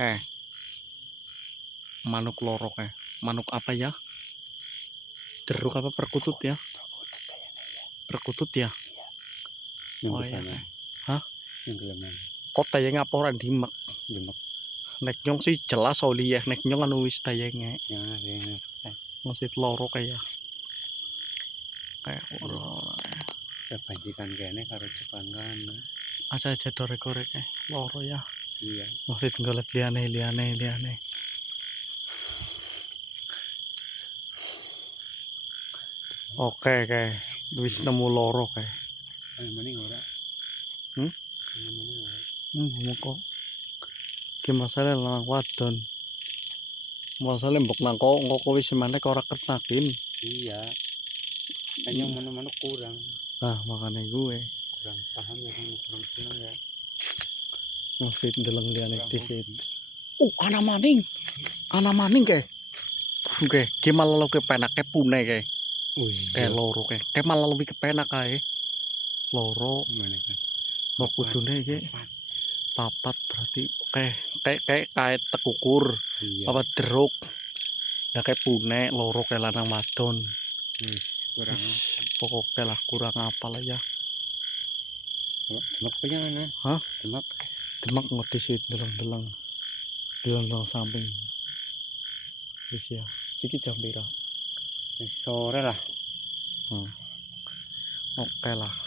Eh. Manuk lorok eh. Manuk apa ya? Jeruk apa perkutut ya? Perkutut ya? Yang Oh, iya, sana. Kak. Hah? Yang geleman. Kok tayang apa orang dimek? Demek. Nek nyong sih jelas oli ya. Nek nyong anu wis tayangnya. Yang ada yang Maksud loro kayak. Kayak loro. saya panjikan kene karo Jepang kan. Aja aja dorek-dorek eh. Loro ya. Iya. Maksud ngolet liane liane liane. Oke kayak wis nemu loro kayak. Ayo maning ora. Hmm? Ayo maning ora. Hmm, kok. Ki masalah lang wadon. Masalah mbok nang kok engko wis semane kok ora kenakin. Iya. Kan yang mana-mana kurang. Ah, makane gue Kurang paham ya kurang senang ya. Maksud ndeleng liane Kurang disit. Oh, ana maning. Ana maning kayak. Oke, ki malah lu kepenake pune kayak. Wih. Kayak loro kayak. Kayak malah lebih kepenak kae. Loro mau kudune iki Papat. berarti kayak kayak kayak kayak tekukur Iya. apa deruk ya kayak pune loro kayak lanang wadon kurang. Pokoknya lah kurang apa lah ya Demek punya mana? Hah? Demak ngerti sih deleng-deleng. Deleng-deleng samping. Wis ya siki jam pira? Sore lah. oke lah